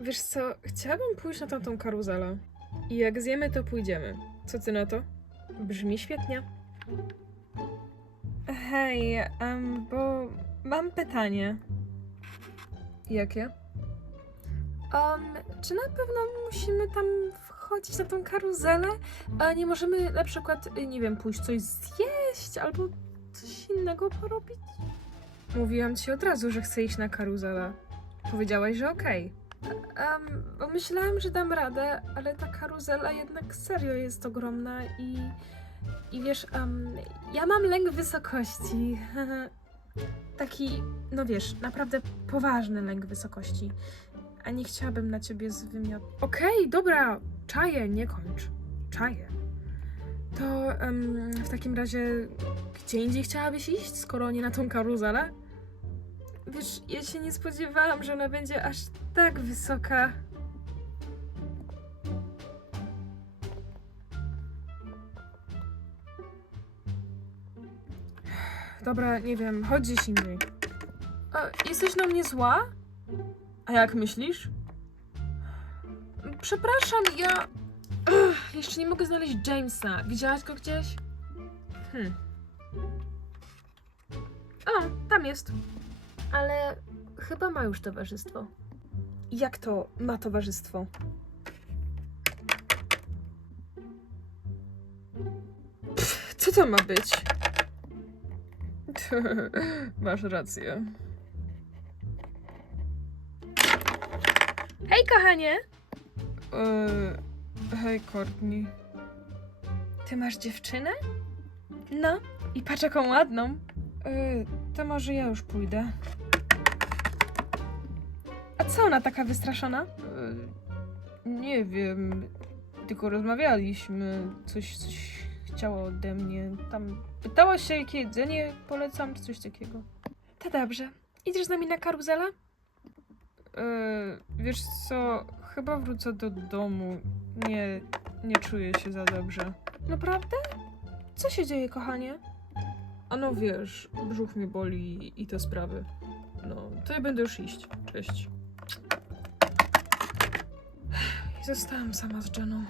Wiesz co, chciałabym pójść na tamtą karuzelę. I jak zjemy, to pójdziemy. Co ty na to? Brzmi świetnie. Hej, em, bo mam pytanie. Jakie? Czy na pewno musimy tam wchodzić na tą karuzelę? A nie możemy na przykład, y, nie wiem, pójść coś zjeść albo coś innego porobić? Mówiłam ci od razu, że chcę iść na karuzelę. Powiedziałaś, że okej. Um, myślałam, że dam radę, ale ta karuzela jednak serio jest ogromna i. I wiesz, em, ja mam lęk wysokości. Taki, no wiesz, naprawdę poważny lęk wysokości. A nie chciałabym na ciebie zwymiot. Okej, dobra, czaję, nie kończ. Czaję. To em, w takim razie, gdzie indziej chciałabyś iść, skoro nie na tą karuzelę? Wiesz, ja się nie spodziewałam, że ona będzie aż tak wysoka. Dobra, nie wiem, chodź gdzieś indziej. Jesteś na mnie zła? A jak myślisz? Przepraszam, ja... Ugh, jeszcze nie mogę znaleźć Jamesa. Widziałaś go gdzieś? Hmm. O, tam jest. Ale chyba ma już towarzystwo. Jak to ma towarzystwo? Pff, co to ma być? Masz rację. Hej, kochanie! Eee, hej, Courtney. Ty masz dziewczynę? No, i patrz jaką ładną. Eee, to może ja już pójdę. A co ona taka wystraszona? Eee, nie wiem, tylko rozmawialiśmy. Coś, coś chciała ode mnie. Tam pytała się, jakie jedzenie polecam, czy coś takiego. To dobrze. Idziesz z nami na karuzelę? Eee, wiesz co, chyba wrócę do domu. Nie, nie czuję się za dobrze. Naprawdę? Co się dzieje, kochanie? A no wiesz, brzuch mnie boli i te sprawy. No, to ja będę już iść. Cześć. I zostałam sama z Jeną.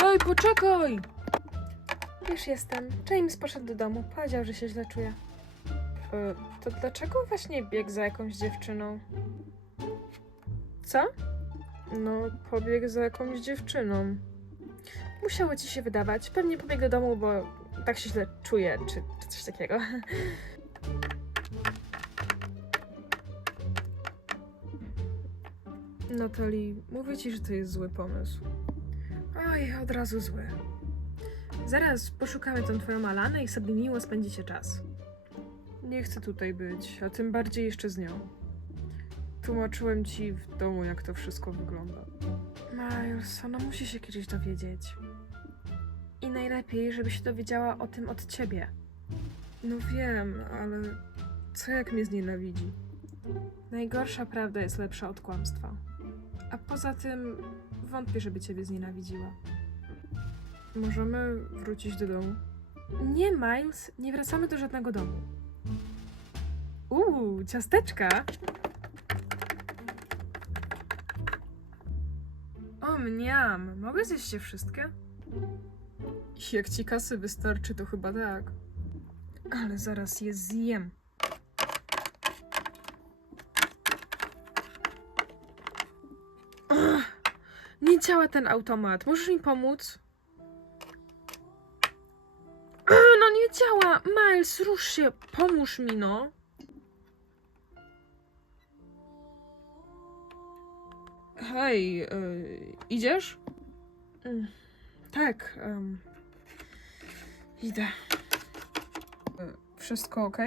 Hej, poczekaj! Już jestem. James poszedł do domu. Powiedział, że się źle czuje. E, to dlaczego właśnie biegł za jakąś dziewczyną? Co? No, pobiegł za jakąś dziewczyną. Musiało ci się wydawać. Pewnie pobiegł do domu, bo tak się źle czuje, czy, czy coś takiego. Natalii, mówię ci, że to jest zły pomysł. Oj, od razu zły. Zaraz poszukamy tą twoją Alanę i sobie miło spędzicie czas. Nie chcę tutaj być, a tym bardziej jeszcze z nią. Tłumaczyłem ci w domu, jak to wszystko wygląda. Miles, ona musi się kiedyś dowiedzieć. I najlepiej, żeby się dowiedziała o tym od ciebie. No wiem, ale co jak mnie znienawidzi? Najgorsza prawda jest lepsza od kłamstwa. A poza tym wątpię, żeby ciebie znienawidziła. Możemy wrócić do domu? Nie, Miles, nie wracamy do żadnego domu. Uuu, ciasteczka! O, mniam. Mogę zjeść je wszystkie? Jak ci kasy wystarczy, to chyba tak. Ale zaraz je zjem. Ugh, nie działa ten automat. Możesz mi pomóc? Ugh, No nie działa. Miles, rusz się. Pomóż mi, no. Hej, y, idziesz? Mm, tak, em, idę. Y, Wszystko ok?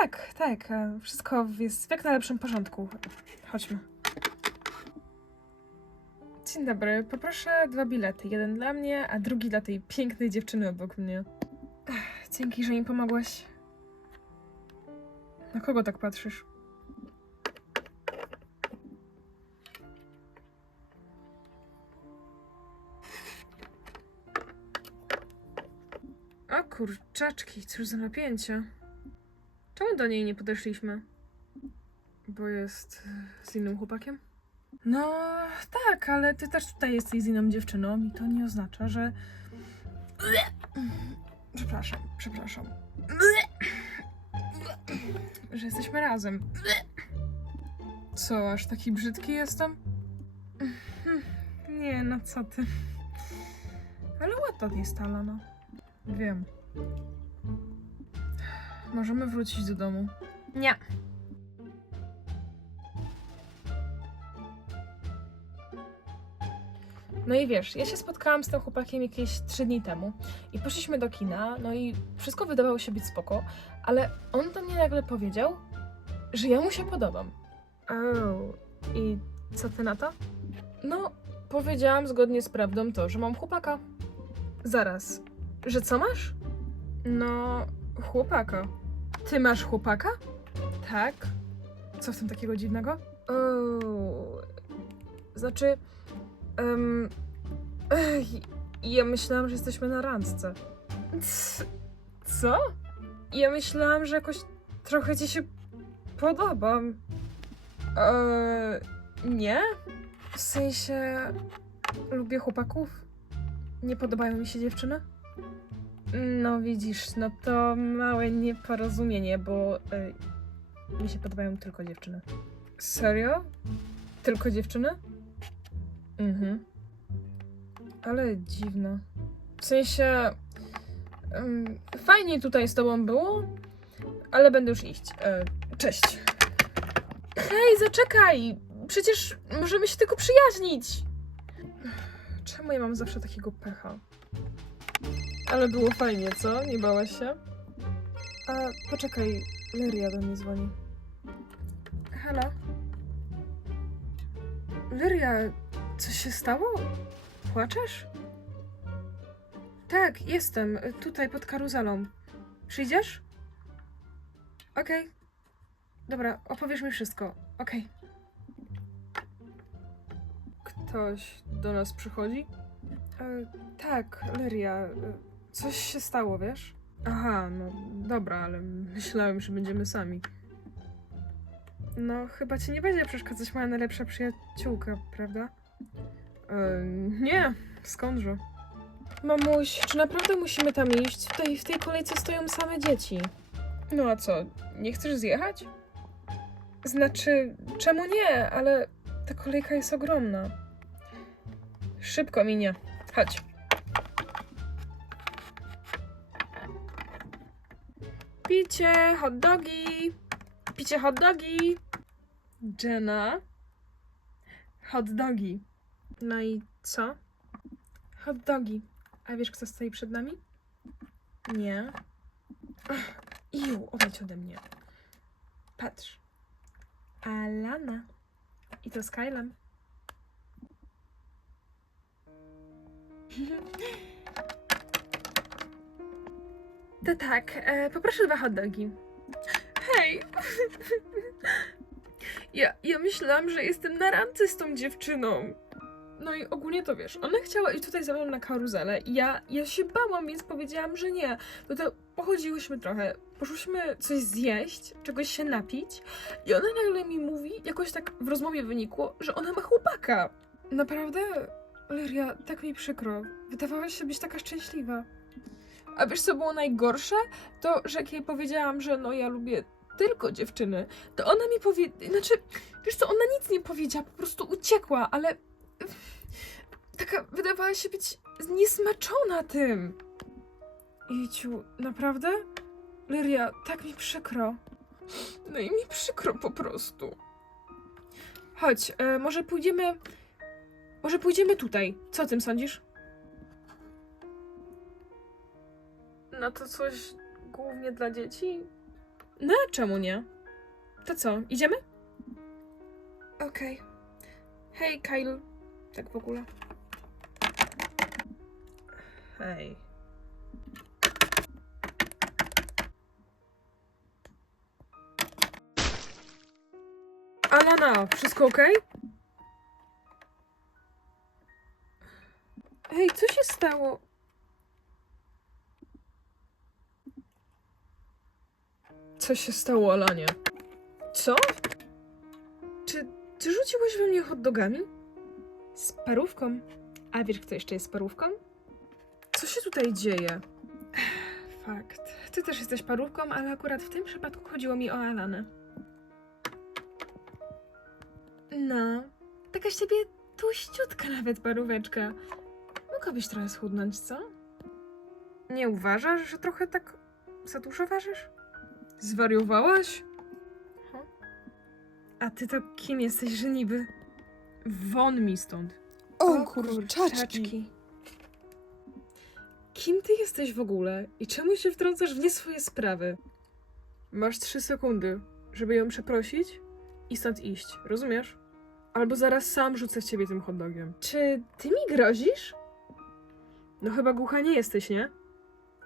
tak, tak, e, wszystko jest w jak najlepszym porządku. Chodźmy. Dzień dobry, poproszę dwa bilety. Jeden dla mnie, a drugi dla tej pięknej dziewczyny obok mnie. Ech, Dzięki, że mi pomogłaś. Na kogo tak patrzysz? Kurczaczki, cóż za napięcie. Czemu do niej nie podeszliśmy? bo jest z innym chłopakiem? No tak, ale ty też tutaj jesteś z inną dziewczyną i to nie oznacza, że. Przepraszam, przepraszam. Że jesteśmy razem. Co, aż taki brzydki jestem? Nie, no co ty. Ale ładna jest Alana. Wiem. Możemy wrócić do domu. Nie. No i wiesz, ja się spotkałam z tym chłopakiem jakieś trzy dni temu i poszliśmy do kina, no i wszystko wydawało się być spoko, ale on do mnie nagle powiedział, że ja mu się podobam. Oh, i co ty na to? No, powiedziałam zgodnie z prawdą to, że mam chłopaka. Zaraz, że co masz? No, chłopaka. Ty masz chłopaka? Tak. Co w tym takiego dziwnego? O, znaczy, ej, ja myślałam, że jesteśmy na randce. Co? Ja myślałam, że jakoś trochę ci się podobam. Eee, nie? W sensie, lubię chłopaków. Nie podobają mi się dziewczyny? No widzisz, no to małe nieporozumienie, bo y, mi się podobają tylko dziewczyny. Serio? Tylko dziewczyny? Mhm. Ale dziwne. W sensie. ym, fajnie tutaj z tobą było, ale będę już iść. E, cześć. Hej, zaczekaj! Przecież możemy się tylko przyjaźnić! Czemu ja mam zawsze takiego pecha? Ale było fajnie, co? Nie bałaś się? A poczekaj, Lyria do mnie dzwoni. Halo? Lyria, coś się stało? Płaczesz? Tak, jestem. Tutaj pod karuzelą. Przyjdziesz? Okej. Dobra, opowiesz mi wszystko. Okej. Ktoś do nas przychodzi? E, tak, Lyria. E, coś się stało, wiesz? Aha, no dobra, ale myślałem, że będziemy sami. No, chyba ci nie będzie przeszkadzać moja najlepsza przyjaciółka, prawda? E, nie, skądże? Mamuś, czy naprawdę musimy tam iść? Tutaj w tej kolejce stoją same dzieci. No a co, nie chcesz zjechać? Znaczy, czemu nie, ale ta kolejka jest ogromna. Szybko minie. Chodź. Picie, hot dogi. Picie hot dogi. Jenna. Hot dogi. No i co? Hot dogi. A wiesz, kto stoi przed nami? Nie. Iu, odejdź ode mnie. Patrz. Alana. I to z Kylem. To tak, e, poproszę dwa hot dogi. Hej! Ja, ja myślałam, że jestem na randce z tą dziewczyną. No i ogólnie to wiesz, ona chciała iść tutaj ze mną na karuzelę i ja, ja się bałam, więc powiedziałam, że nie. No to pochodziłyśmy trochę, poszłyśmy coś zjeść, czegoś się napić i ona nagle mi mówi, jakoś tak w rozmowie wynikło, że ona ma chłopaka. Naprawdę? Lyria, tak mi przykro. Wydawałaś się być taka szczęśliwa. A wiesz co było najgorsze? To, że jak jej powiedziałam, że no ja lubię tylko dziewczyny, to ona mi powie... Znaczy, wiesz co, ona nic nie powiedziała, po prostu uciekła, ale... Taka wydawała się być zniesmaczona tym. Iciu, naprawdę? Lyria, tak mi przykro. No i mi przykro po prostu. Chodź, e, może pójdziemy... Może pójdziemy tutaj. Co o tym sądzisz? No to coś głównie dla dzieci? No, a czemu nie? To co, idziemy? Okej. Hej, Kyle. Tak w ogóle. Hej. Alana, wszystko ok? Hej, co się stało? Co się stało, Alanie? Co? Czy rzuciłeś we mnie hot dogami? Z parówką. A wiesz, kto jeszcze jest z parówką? Co się tutaj dzieje? Fakt. Ty też jesteś parówką, ale akurat w tym przypadku chodziło mi o Alanę. No, taka z ciebie tuściutka nawet paróweczka. Mogłabyś trochę schudnąć, co? Nie uważasz, że trochę tak za dużo ważysz? Zwariowałaś? A ty to kim jesteś, że niby? Won mi stąd. O, kurczaczki. Kim ty jesteś w ogóle i czemu się wtrącasz w nie swoje sprawy? Masz trzy sekundy, żeby ją przeprosić i stąd iść, rozumiesz? Albo zaraz sam rzucę w ciebie tym hot dogiem. Czy ty mi grozisz? No chyba głucha nie jesteś, nie?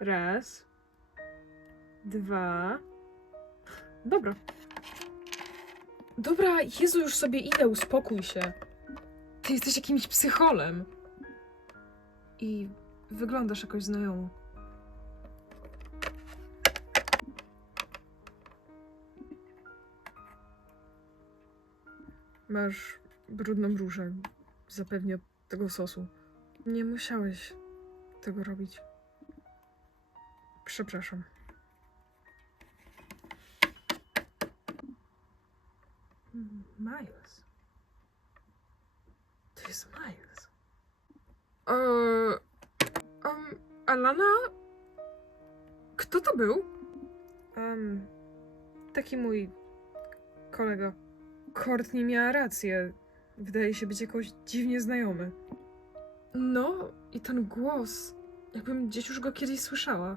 Raz. Dwa. Dobra. Dobra, Jezu, już sobie idę, uspokój się. Ty jesteś jakimś psycholem. I wyglądasz jakoś znajomo. Masz brudną różę. Zapewnie od tego sosu. Nie musiałeś tego robić. Przepraszam. Miles. To jest Miles. Eee, um, Alana? Kto to był? Um, taki mój kolega. Courtney miała rację. Wydaje się być jakoś dziwnie znajomy. No, i ten głos. Jakbym gdzieś już go kiedyś słyszała.